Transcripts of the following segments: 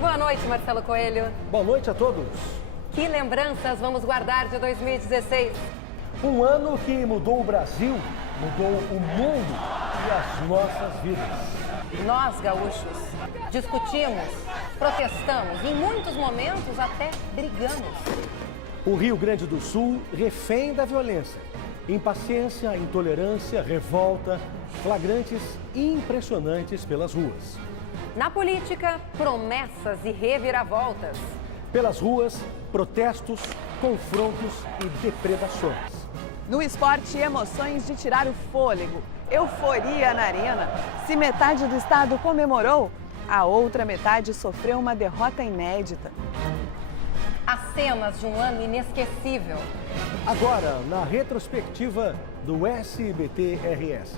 Boa noite, Marcelo Coelho. Boa noite a todos. Que lembranças vamos guardar de 2016? Um ano que mudou o Brasil, mudou o mundo e as nossas vidas. Nós, gaúchos, discutimos, protestamos e, em muitos momentos, até brigamos. O Rio Grande do Sul, refém da violência. Impaciência, intolerância, revolta, flagrantes e impressionantes pelas ruas. Na política, promessas e reviravoltas. Pelas ruas, protestos, confrontos e depredações. No esporte, emoções de tirar o fôlego. Euforia na arena. Se metade do estado comemorou, a outra metade sofreu uma derrota inédita. As cenas de um ano inesquecível. Agora, na retrospectiva do SBT-RS.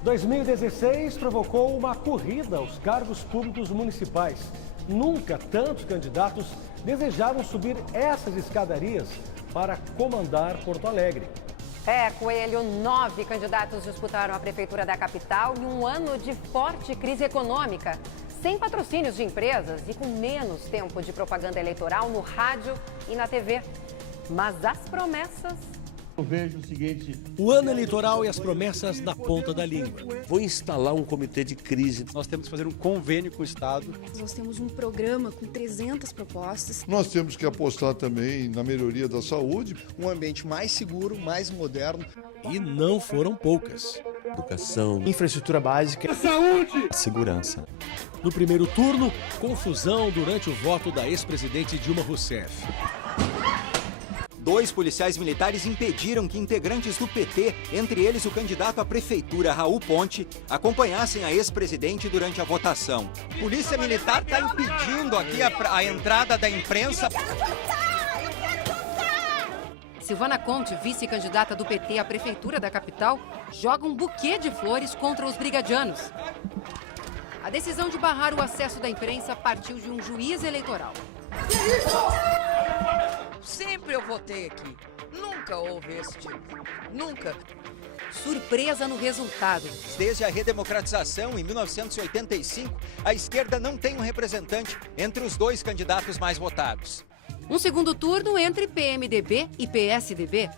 Em 2016 provocou uma corrida aos cargos públicos municipais. Nunca tantos candidatos desejavam subir essas escadarias para comandar Porto Alegre. Coelho, 9 candidatos disputaram a prefeitura da capital em um ano de forte crise econômica, sem patrocínios de empresas e com menos tempo de propaganda eleitoral no rádio e na TV. Mas as promessas... Eu vejo o seguinte... O ano eleitoral e as promessas na ponta da língua. Vou instalar um comitê de crise. Nós temos que fazer um convênio com o Estado. Nós temos um programa com 300 propostas. Nós temos que apostar também na melhoria da saúde. Um ambiente mais seguro, mais moderno. E não foram poucas. Educação, infraestrutura básica, Saúde! segurança. No primeiro turno, confusão durante o voto da ex-presidente Dilma Rousseff. 2 policiais militares impediram que integrantes do PT, entre eles o candidato à prefeitura Raul Ponte, acompanhassem a ex-presidente durante a votação. Polícia Militar está impedindo aqui a entrada da imprensa. Silvana Conte, vice-candidata do PT à prefeitura da capital, joga um buquê de flores contra os brigadianos. A decisão de barrar o acesso da imprensa partiu de um juiz eleitoral. Sempre eu votei aqui. Nunca houve esse tipo. Nunca. Surpresa no resultado. Desde a redemocratização, em 1985, a esquerda não tem um representante entre os 2 candidatos mais votados. Um segundo turno entre PMDB e PSDB.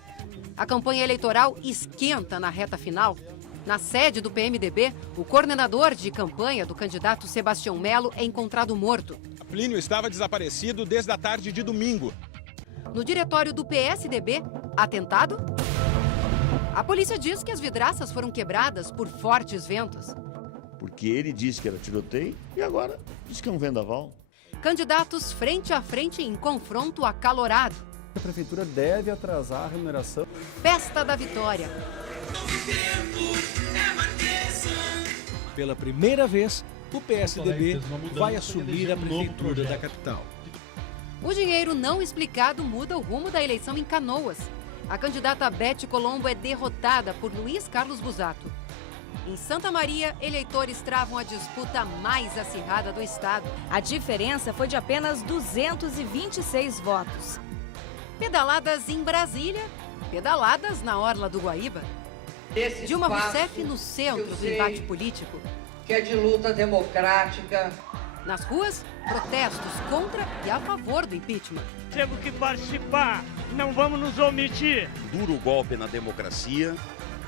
A campanha eleitoral esquenta na reta final. Na sede do PMDB, o coordenador de campanha do candidato Sebastião Melo é encontrado morto. Plínio estava desaparecido desde a tarde de domingo. No diretório do PSDB, atentado? A polícia diz que as vidraças foram quebradas por fortes ventos. porque ele disse que era tiroteio e agora diz que é um vendaval. Candidatos frente a frente em confronto acalorado. A prefeitura deve atrasar a remuneração. Festa da Vitória. Pela primeira vez, o PSDB vai assumir a prefeitura da capital. O dinheiro não explicado muda o rumo da eleição em Canoas. A candidata Bete Colombo é derrotada por Luiz Carlos Busato. Em Santa Maria, eleitores travam a disputa mais acirrada do estado. A diferença foi de apenas 226 votos. Pedaladas em Brasília, pedaladas na orla do Guaíba. Dilma Rousseff no centro do embate político. Que é de luta democrática. Nas ruas, protestos contra e a favor do impeachment. Temos que participar, não vamos nos omitir. Duro golpe na democracia.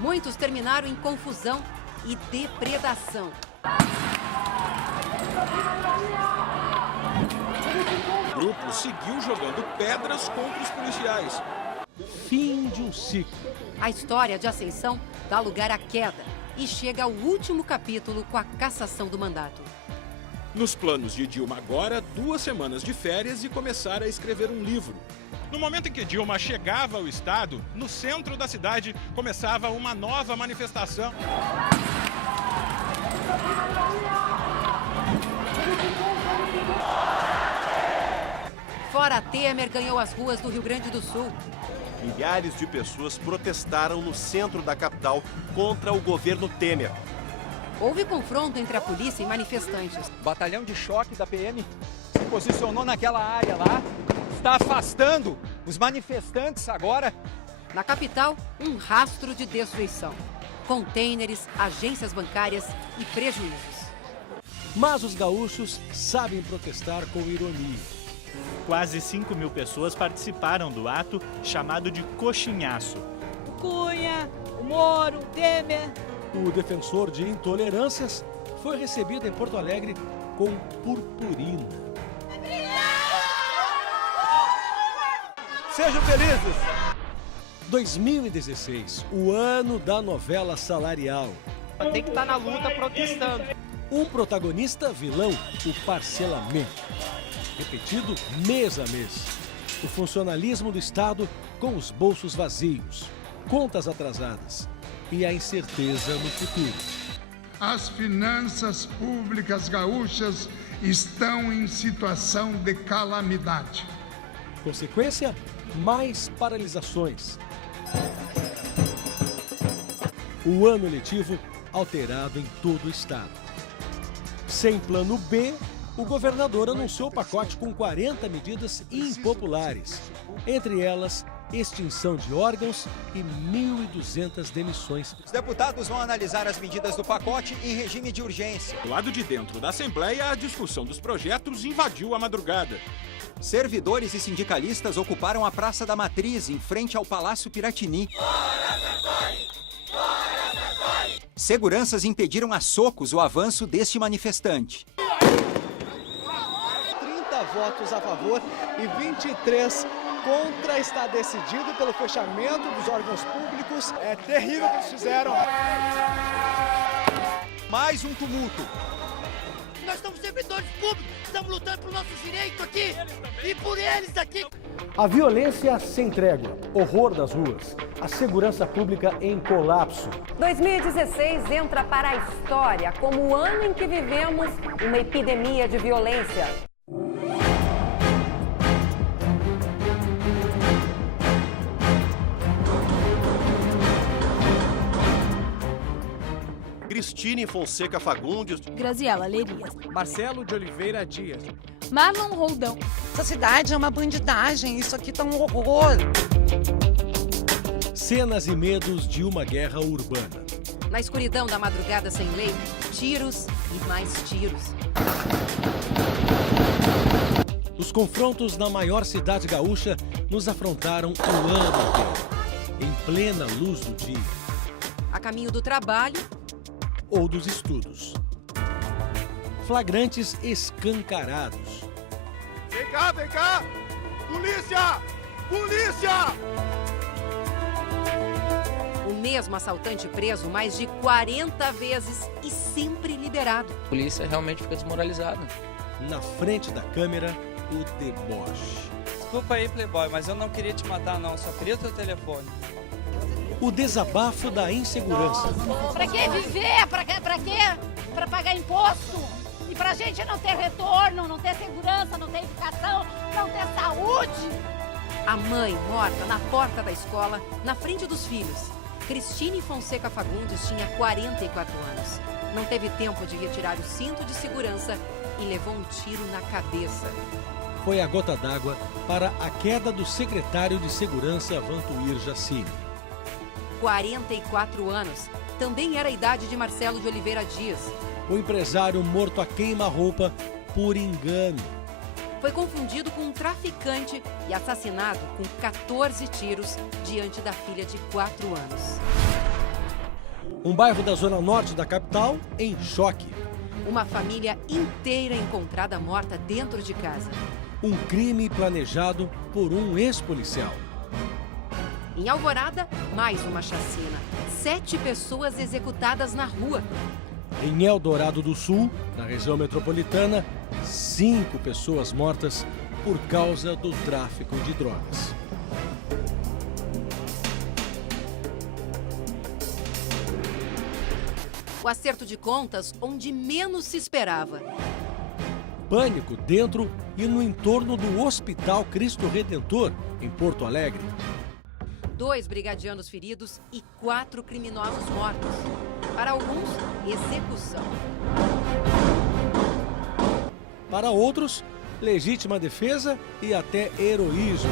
Muitos terminaram em confusão e depredação. O grupo seguiu jogando pedras contra os policiais. Fim de um ciclo. A história de ascensão dá lugar à queda e chega ao último capítulo com a cassação do mandato. Nos planos de Dilma agora, 2 semanas de férias e começar a escrever um livro. No momento em que Dilma chegava ao estado, no centro da cidade, começava uma nova manifestação. Fora Temer ganhou as ruas do Rio Grande do Sul. Milhares de pessoas protestaram no centro da capital contra o governo Temer. Houve confronto entre a polícia e manifestantes. O batalhão de choque da PM se posicionou naquela área lá, está afastando os manifestantes agora. Na capital, um rastro de destruição. Contêineres, agências bancárias e prejuízos. Mas os gaúchos sabem protestar com ironia. Quase 5.000 pessoas participaram do ato chamado de coxinhaço. O Cunha, o Moro, o Temer. O defensor de intolerâncias foi recebido em Porto Alegre com purpurina. Sejam felizes! 2016, o ano da novela salarial. Tem que estar na luta protestando. Um protagonista vilão, o parcelamento. Repetido mês a mês. O funcionalismo do Estado com os bolsos vazios, contas atrasadas e a incerteza no futuro. As finanças públicas gaúchas estão em situação de calamidade. Consequência, mais paralisações. O ano letivo alterado em todo o estado. Sem plano B, o governador anunciou o pacote com 40 medidas impopulares. Entre elas, extinção de órgãos e 1.200 demissões. Os deputados vão analisar as medidas do pacote em regime de urgência. Do lado de dentro da Assembleia, a discussão dos projetos invadiu a madrugada. Servidores e sindicalistas ocuparam a Praça da Matriz, em frente ao Palácio Piratini. Seguranças impediram a socos o avanço deste manifestante. 30 votos a favor e 23 contra. Está decidido pelo fechamento dos órgãos públicos. É terrível o que eles fizeram. Mais um tumulto. Nós somos servidores públicos, estamos lutando por nossos direitos aqui e por eles aqui. A violência sem trégua, horror das ruas, a segurança pública em colapso. 2016 entra para a história como o ano em que vivemos uma epidemia de violência. Cristine Fonseca Fagundes, Graziela Lerias, Marcelo de Oliveira Dias, Marlon Roldão. Essa cidade é uma bandidagem, isso aqui tá um horror. Cenas e medos de uma guerra urbana. Na escuridão da madrugada sem lei, tiros e mais tiros. Os confrontos na maior cidade gaúcha nos afrontaram o ano inteiro, em plena luz do dia. A caminho do trabalho ou dos estudos. Flagrantes escancarados. Vem cá, vem cá! Polícia! Polícia! O mesmo assaltante preso mais de 40 vezes e sempre liberado. A polícia realmente fica desmoralizada. Na frente da câmera, o deboche. Desculpa aí, Playboy, mas eu não queria te matar não, só queria o teu telefone. O desabafo da insegurança. Pra que viver? Pra quê? Pra pagar imposto? E pra gente não ter retorno, não ter segurança, não ter educação, não ter saúde? A mãe morta na porta da escola, na frente dos filhos. Cristine Fonseca Fagundes tinha 44 anos. Não teve tempo de retirar o cinto de segurança e levou um tiro na cabeça. Foi a gota d'água para a queda do secretário de Segurança, Vantuir Jacini. 44 anos. Também era a idade de Marcelo de Oliveira Dias. O empresário morto a queima-roupa por engano. Foi confundido com um traficante e assassinado com 14 tiros diante da filha de 4 anos. Um bairro da zona norte da capital em choque. Uma família inteira encontrada morta dentro de casa. Um crime planejado por um ex-policial. Em Alvorada, mais uma chacina. 7 pessoas executadas na rua. Em Eldorado do Sul, na região metropolitana, 5 pessoas mortas por causa do tráfico de drogas. O acerto de contas onde menos se esperava. Pânico dentro e no entorno do Hospital Cristo Redentor, em Porto Alegre. 2 brigadianos feridos e 4 criminosos mortos. Para alguns, execução. Para outros, legítima defesa e até heroísmo.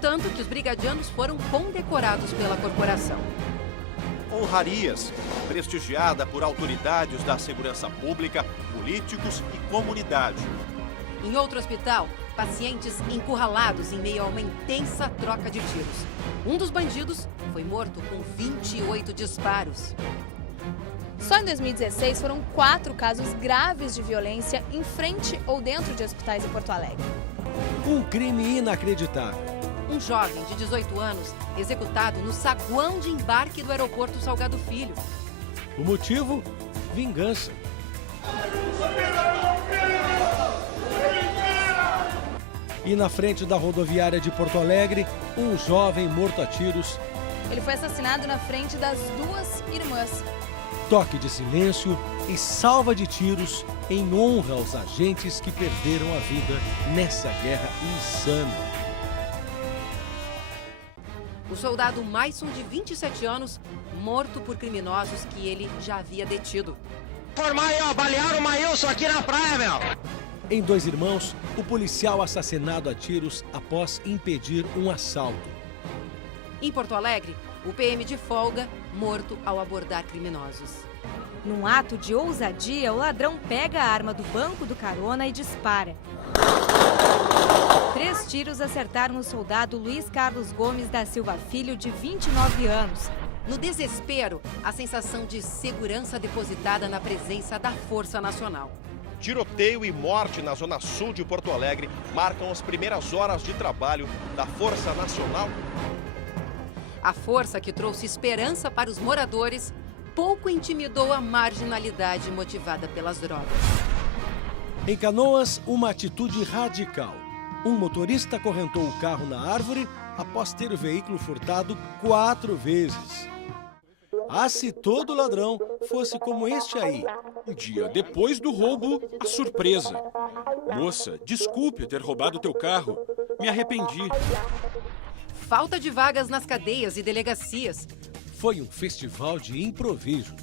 Tanto que os brigadianos foram condecorados pela corporação. Honrarias, prestigiada por autoridades da segurança pública, políticos e comunidade. Em outro hospital, pacientes encurralados em meio a uma intensa troca de tiros. Um dos bandidos foi morto com 28 disparos. Só em 2016 foram 4 casos graves de violência em frente ou dentro de hospitais em Porto Alegre. Um crime inacreditável. Um jovem de 18 anos executado no saguão de embarque do aeroporto Salgado Filho. O motivo? Vingança. E na frente da rodoviária de Porto Alegre, um jovem morto a tiros. Ele foi assassinado na frente das 2 irmãs. Toque de silêncio e salva de tiros em honra aos agentes que perderam a vida nessa guerra insana. O soldado Maison, de 27 anos, morto por criminosos que ele já havia detido. Balearam o Maílson aqui na praia, meu! Em Dois Irmãos, o policial assassinado a tiros após impedir um assalto. Em Porto Alegre, o PM de folga, morto ao abordar criminosos. Num ato de ousadia, o ladrão pega a arma do banco do carona e dispara. 3 tiros acertaram o soldado Luiz Carlos Gomes da Silva Filho, de 29 anos. No desespero, a sensação de segurança depositada na presença da Força Nacional. Tiroteio e morte na zona sul de Porto Alegre marcam as primeiras horas de trabalho da Força Nacional. A força que trouxe esperança para os moradores pouco intimidou a marginalidade motivada pelas drogas. Em Canoas, uma atitude radical. Um motorista acorrentou o carro na árvore após ter o veículo furtado 4 vezes. Ah, se todo ladrão fosse como este aí. Um dia depois do roubo, a surpresa. Moça, desculpe ter roubado teu carro. Me arrependi. Falta de vagas nas cadeias e delegacias. Foi um festival de improviso.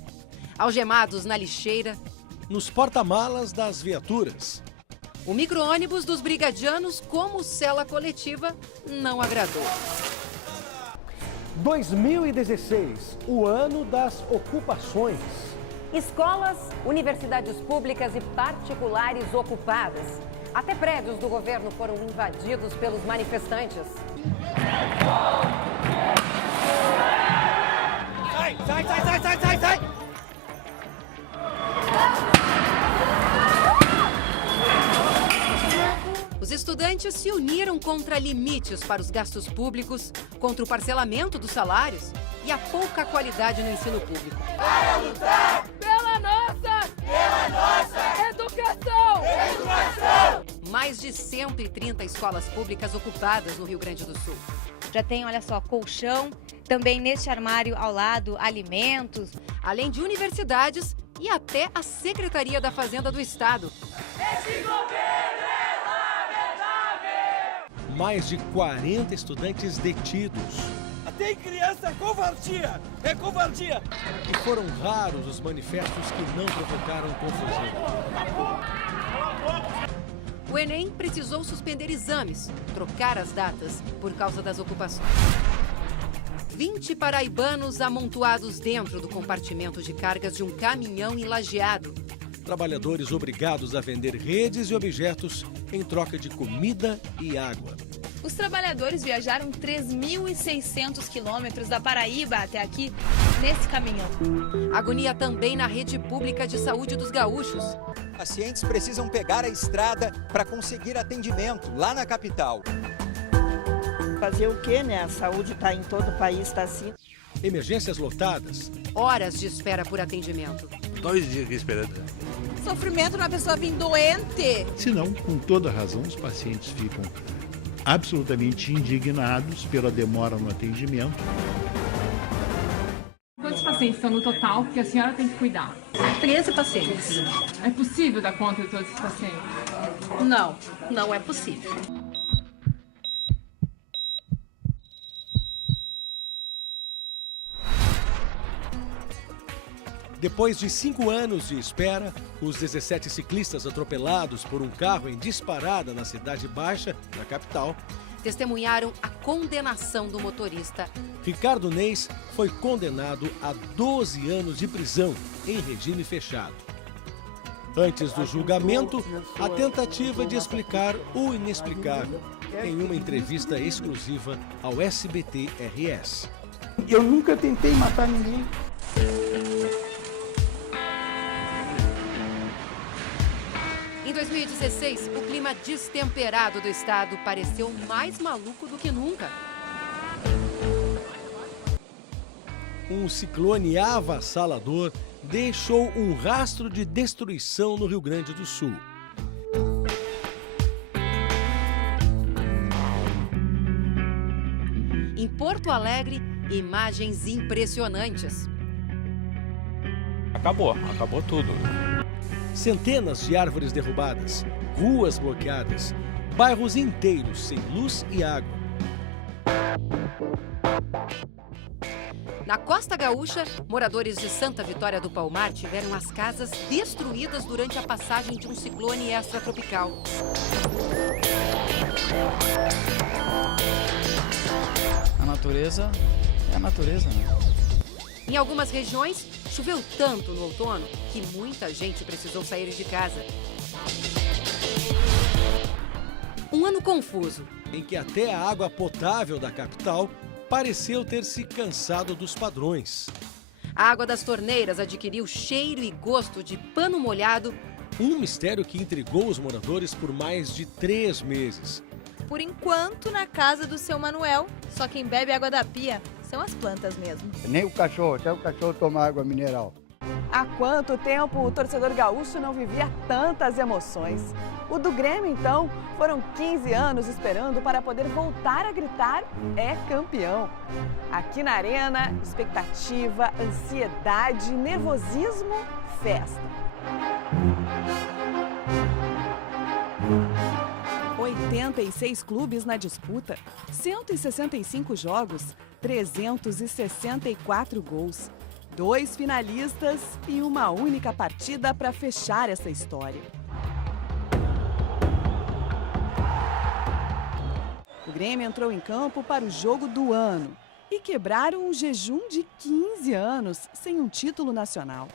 Algemados na lixeira. Nos porta-malas das viaturas. O micro-ônibus dos brigadianos, como cela coletiva, não agradou. 2016, o ano das ocupações. Escolas, universidades públicas e particulares ocupadas. Até prédios do governo foram invadidos pelos manifestantes. Sai! Os estudantes se uniram contra limites para os gastos públicos, contra o parcelamento dos salários e a pouca qualidade no ensino público. Para lutar pela nossa educação! Mais de 130 escolas públicas ocupadas no Rio Grande do Sul. Já tem, olha só, colchão, também neste armário ao lado, alimentos. Além de universidades e até a Secretaria da Fazenda do Estado. Esse governo é lamentável! Mais de 40 estudantes detidos. Tem criança, é covardia! E foram raros os manifestos que não provocaram confusão. O Enem precisou suspender exames, trocar as datas por causa das ocupações. 20 paraibanos amontoados dentro do compartimento de cargas de um caminhão em Lajeado. Trabalhadores obrigados a vender redes e objetos em troca de comida e água. Os trabalhadores viajaram 3.600 quilômetros da Paraíba até aqui, nesse caminhão. Agonia também na rede pública de saúde dos gaúchos. Pacientes precisam pegar a estrada para conseguir atendimento lá na capital. Fazer o quê, né? A saúde está em todo o país, está assim. Emergências lotadas. Horas de espera por atendimento. 2 dias aqui esperando. Sofrimento na pessoa vir doente. Se não, com toda razão, os pacientes ficam absolutamente indignados pela demora no atendimento. Quantos pacientes estão no total que a senhora tem que cuidar? 13 pacientes. É possível dar conta de todos esses pacientes? Não, não é possível. Depois de 5 anos de espera, os 17 ciclistas atropelados por um carro em disparada na Cidade Baixa, na capital, testemunharam a condenação do motorista. Ricardo Neis foi condenado a 12 anos de prisão em regime fechado. Antes do julgamento, a tentativa de explicar o inexplicável em uma entrevista exclusiva ao SBT-RS. Eu nunca tentei matar ninguém. Em 2016, o clima destemperado do estado pareceu mais maluco do que nunca. Um ciclone avassalador deixou um rastro de destruição no Rio Grande do Sul. Em Porto Alegre, imagens impressionantes. Acabou tudo. Centenas de árvores derrubadas, ruas bloqueadas, bairros inteiros sem luz e água. Na Costa Gaúcha, moradores de Santa Vitória do Palmar tiveram as casas destruídas durante a passagem de um ciclone extratropical. A natureza é a natureza, né? Em algumas regiões, choveu tanto no outono que muita gente precisou sair de casa. Um ano confuso. Em que até a água potável da capital pareceu ter se cansado dos padrões. A água das torneiras adquiriu cheiro e gosto de pano molhado. Um mistério que intrigou os moradores por mais de 3 meses. Por enquanto, na casa do seu Manuel, só quem bebe água da pia são as plantas mesmo. Nem o cachorro, até o cachorro toma água mineral. Há quanto tempo o torcedor gaúcho não vivia tantas emoções? O do Grêmio, então, foram 15 anos esperando para poder voltar a gritar "é campeão". Aqui na Arena, expectativa, ansiedade, nervosismo, festa. 86 clubes na disputa, 165 jogos, 364 gols. 2 finalistas e uma única partida para fechar essa história. O Grêmio entrou em campo para o jogo do ano e quebraram um jejum de 15 anos sem um título nacional.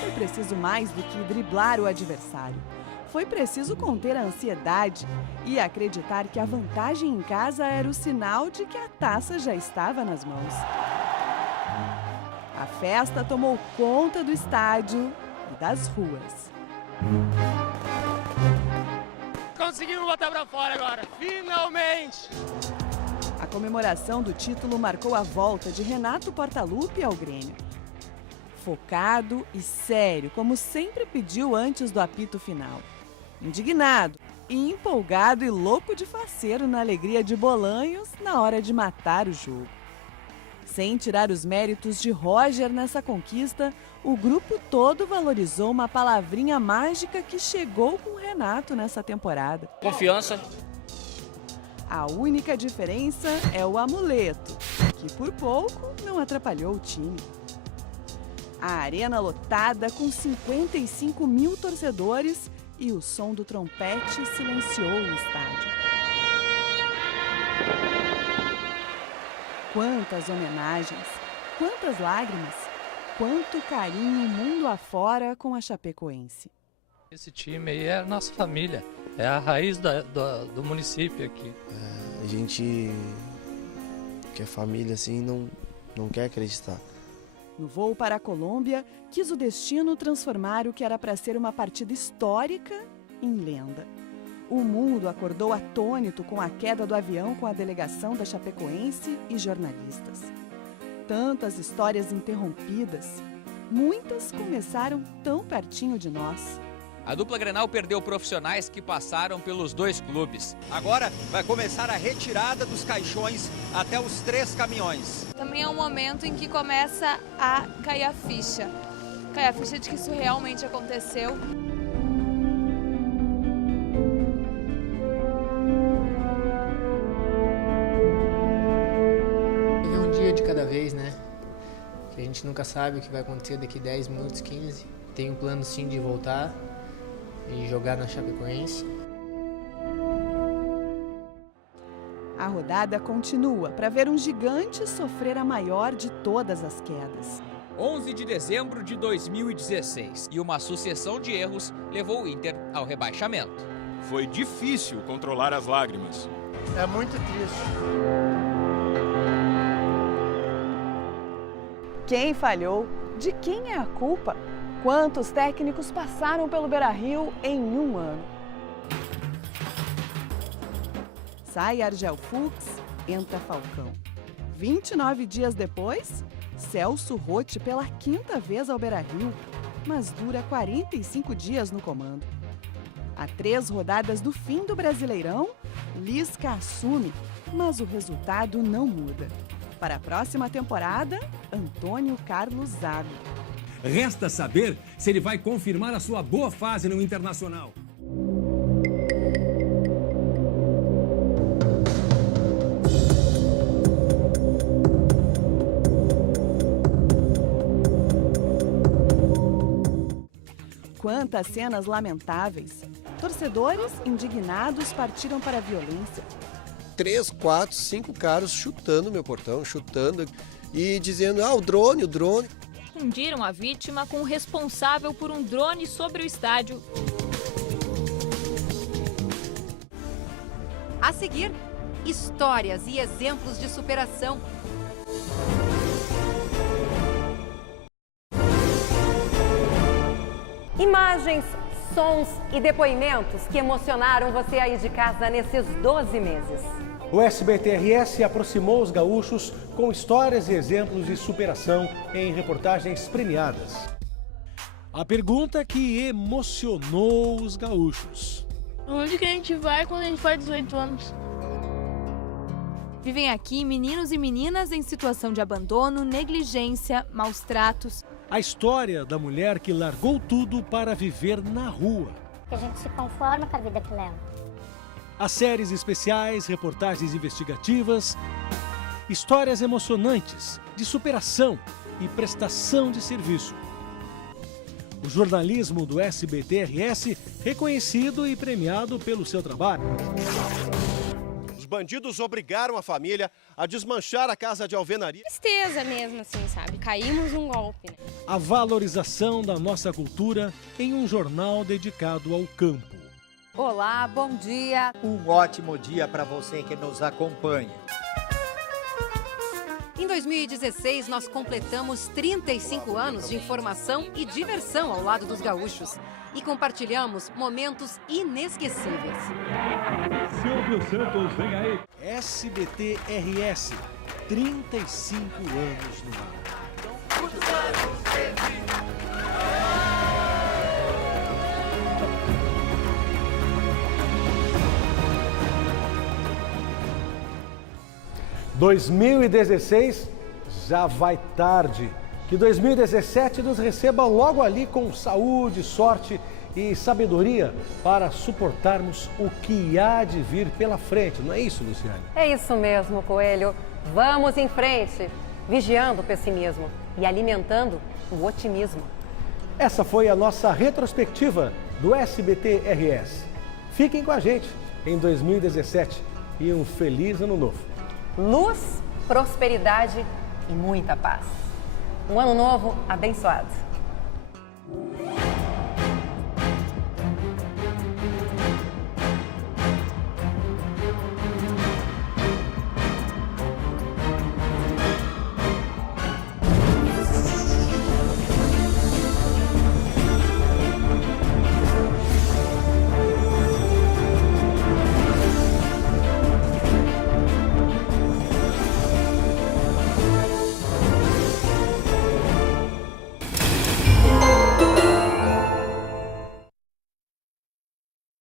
Foi preciso mais do que driblar o adversário. Foi preciso conter a ansiedade e acreditar que a vantagem em casa era o sinal de que a taça já estava nas mãos. A festa tomou conta do estádio e das ruas. Conseguimos botar pra fora agora, finalmente! A comemoração do título marcou a volta de Renato Portaluppi ao Grêmio. Focado e sério, como sempre pediu antes do apito final. Indignado, empolgado e louco de faceiro na alegria de Bolanhos na hora de matar o jogo. Sem tirar os méritos de Roger nessa conquista, o grupo todo valorizou uma palavrinha mágica que chegou com o Renato nessa temporada. Confiança. A única diferença é o amuleto, que por pouco não atrapalhou o time. A arena lotada com 55 mil torcedores e o som do trompete silenciou o estádio. Quantas homenagens, quantas lágrimas, quanto carinho mundo afora com a Chapecoense. Esse time aí é a nossa família, é a raiz do município aqui. A gente que é família assim não quer acreditar. No voo para a Colômbia, quis o destino transformar o que era para ser uma partida histórica em lenda. O mundo acordou atônito com a queda do avião com a delegação da Chapecoense e jornalistas. Tantas histórias interrompidas, muitas começaram tão pertinho de nós. A dupla Grenal perdeu profissionais que passaram pelos 2 clubes. Agora vai começar a retirada dos caixões até os 3 caminhões. Também é um momento em que começa a cair a ficha. Cair a ficha de que isso realmente aconteceu. A gente nunca sabe o que vai acontecer daqui 10 minutos, 15. Tenho um plano sim de voltar e jogar na Chapecoense. A rodada continua para ver um gigante sofrer a maior de todas as quedas. 11 de dezembro de 2016 e uma sucessão de erros levou o Inter ao rebaixamento. Foi difícil controlar as lágrimas. É muito triste. Quem falhou? De quem é a culpa? Quantos técnicos passaram pelo Beira-Rio em um ano? Sai Argel Fux, entra Falcão. 29 dias depois, Celso Rotti pela 5ª vez ao Beira-Rio, mas dura 45 dias no comando. A 3 rodadas do fim do Brasileirão, Lisca assume, mas o resultado não muda. Para a próxima temporada, Antônio Carlos Zago. Resta saber se ele vai confirmar a sua boa fase no Internacional. Quantas cenas lamentáveis! Torcedores indignados partiram para a violência. 3, 4, 5 caras chutando meu portão, chutando e dizendo, o drone, o drone. Confundiram a vítima com o responsável por um drone sobre o estádio. A seguir, histórias e exemplos de superação. Imagens, sons e depoimentos que emocionaram você aí de casa nesses 12 meses. O SBT-RS aproximou os gaúchos com histórias e exemplos de superação em reportagens premiadas. A pergunta que emocionou os gaúchos. Onde que a gente vai quando a gente faz 18 anos? Vivem aqui meninos e meninas em situação de abandono, negligência, maus tratos. A história da mulher que largou tudo para viver na rua. A gente se conforma com a vida que leva. As séries especiais, reportagens investigativas, histórias emocionantes de superação e prestação de serviço. O jornalismo do SBT-RS reconhecido e premiado pelo seu trabalho. Os bandidos obrigaram a família a desmanchar a casa de alvenaria. Tristeza mesmo, assim, sabe? Caímos um golpe, né? A valorização da nossa cultura em um jornal dedicado ao campo. Olá, bom dia. Um ótimo dia para você que nos acompanha. Em 2016, nós completamos 35 anos de informação e diversão ao lado dos gaúchos. E compartilhamos momentos inesquecíveis. Silvio Santos, vem aí. SBT-RS, 35 anos no ar. – 2016 já vai tarde. Que 2017 nos receba logo ali com saúde, sorte e sabedoria para suportarmos o que há de vir pela frente. Não é isso, Luciane? É isso mesmo, Coelho. Vamos em frente, vigiando o pessimismo e alimentando o otimismo. Essa foi a nossa retrospectiva do SBT-RS. Fiquem com a gente em 2017 e um feliz ano novo. Luz, prosperidade e muita paz. Um ano novo abençoado.